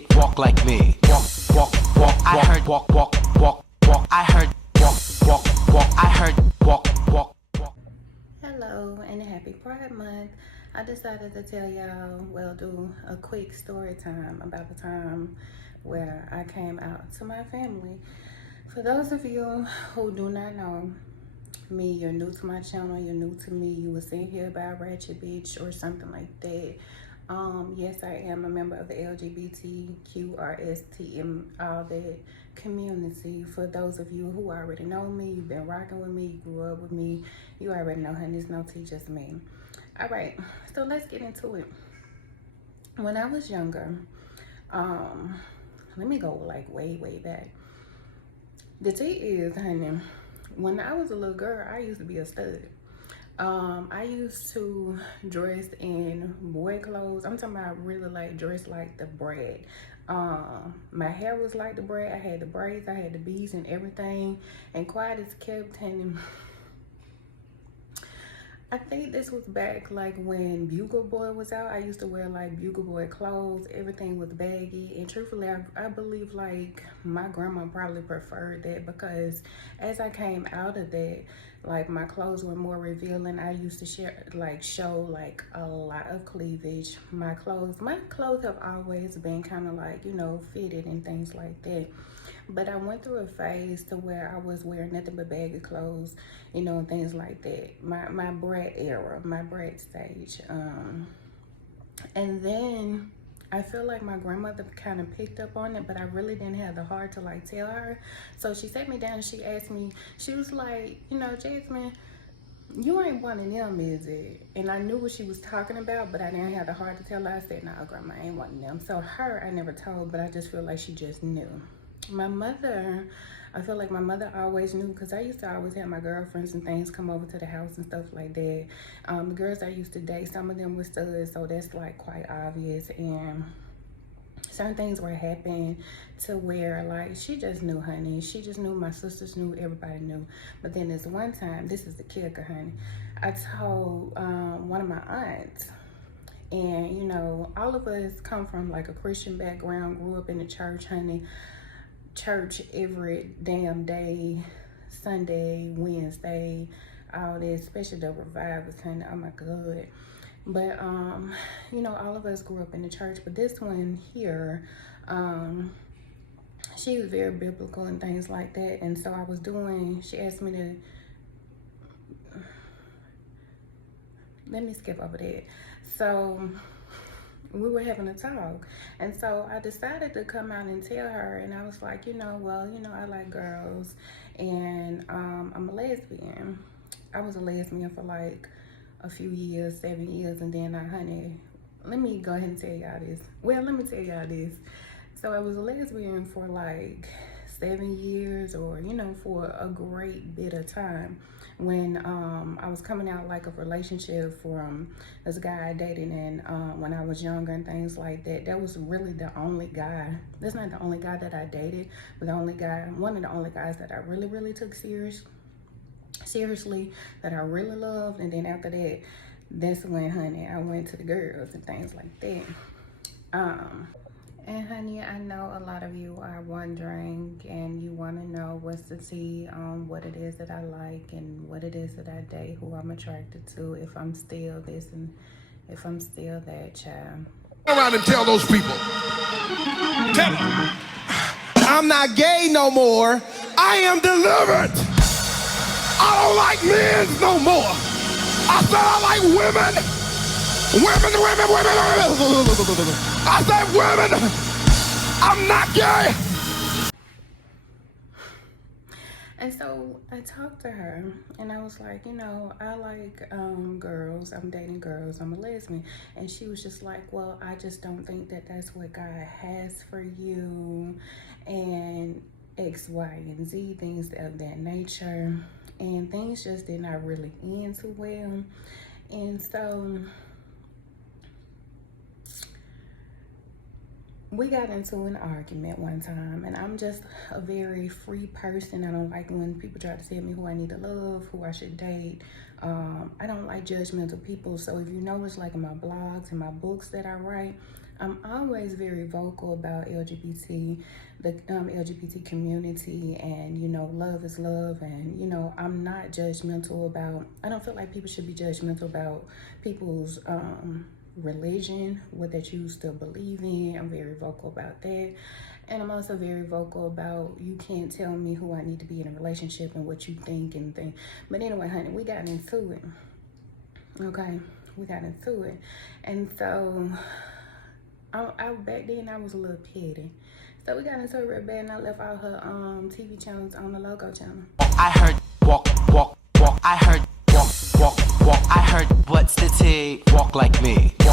me, walk like me. Walk, walk, walk, I heard walk, walk, walk, walk. I heard walk, walk, walk. I heard walk, walk, walk. Hello and happy Pride Month. I decided to tell y'all, well, do a quick story time about the time where I came out to my family. For those of you who do not know me, you're new to my channel, you're new to me, you were seen here by a ratchet bitch or something like that. Yes, I am a member of the LGBTQRSTM, all that community. For those of you who already know me, you've been rocking with me, you grew up with me, you already know, honey, there's no tea, just me. All right, so let's get into it. When I was younger, let me go like way back. The tea is, honey, when I was a little girl, I used to be a stud. I used to dress in boy clothes. I'm talking about really like dress like the bread. My hair was like the bread. I had the braids, I had the beads and everything. And quiet as kept, and I think this was back like when Bugle Boy was out. I used to wear like Bugle Boy clothes. Everything was baggy. And truthfully, I believe like my grandma probably preferred that, because as I came out of that, like my clothes were more revealing. I used to show like a lot of cleavage. My clothes have always been kind of like, you know, fitted and things like that. But I went through a phase to where I was wearing nothing but baggy clothes, you know, and things like that. My brat era, my brat stage. And then I feel like my grandmother kind of picked up on it, but I really didn't have the heart to like tell her. So she sat me down and she asked me, she was like, you know, Jasmine, you ain't one of them, is it? And I knew what she was talking about, but I didn't have the heart to tell her. I said, no, grandma, I ain't one of them. So her, I never told, but I just feel like she just knew. My mother, I feel like my mother always knew, because I used to always have my girlfriends and things come over to the house and stuff like that. The girls I used to date, some of them were studs, so that's like quite obvious. And certain things were happening to where like she just knew, honey. She just knew, my sisters knew, everybody knew. But then this one time, this is the kicker, honey. I told one of my aunts, and you know, all of us come from like a Christian background, grew up in the church, honey. Church every damn day, Sunday, Wednesday, all this, especially the revivals, honey. Oh my God. But you know, all of us grew up in the church, but this one here, she was very biblical and things like that. And so she asked me to, let me skip over that. So we were having a talk, and so I decided to come out and tell her, and I was like, you know, well, you know, I like girls, and I'm a lesbian. I was a lesbian for like a few years, 7 years, and then honey, let me go ahead and tell y'all this. Well, let me tell y'all this. So I was a lesbian for like 7 years, or you know, for a great bit of time, when I was coming out like a relationship from this guy I dated, and when I was younger and things like that. That was really the only guy. That's not the only guy that I dated, but the only guy, one of the only guys that I really took seriously, that I really loved. And then after that, that's when, honey, I went to the girls and things like that. And honey, I know a lot of you are wondering and you want to know what's the tea on what it is that I like and what it is that I date, who I'm attracted to, if I'm still this and if I'm still that, child. Go around and tell those people. Tell them, I'm not gay no more. I am delivered. I don't like men no more. I said I like women. Women. I said women. I'm not gay. And so I talked to her and I was like, you know, I like girls. I'm dating girls. I'm a lesbian. And she was just like, well, I just don't think that that's what God has for you. And X, Y, and Z, things of that nature. And things just did not really end too well. And so we got into an argument one time, and I'm just a very free person. I don't like when people try to tell me who I need to love, who I should date, I don't like judgmental people. So if you notice, like in my blogs and my books that I write, I'm always very vocal about the LGBT community, and you know, love is love, and you know, I'm not judgmental about. I don't feel like people should be judgmental about people's religion, what they choose to believe in. I'm very vocal about that. And I'm also very vocal about, you can't tell me who I need to be in a relationship and what you think and things. But anyway, honey, we got into it. Okay, we got into it. And so I back then I was a little petty. So we got into it real bad, and I left all her TV channels on the logo channel. I heard walk, walk, walk. I heard walk, walk, walk. I heard what's the tea? Walk like me. Walk.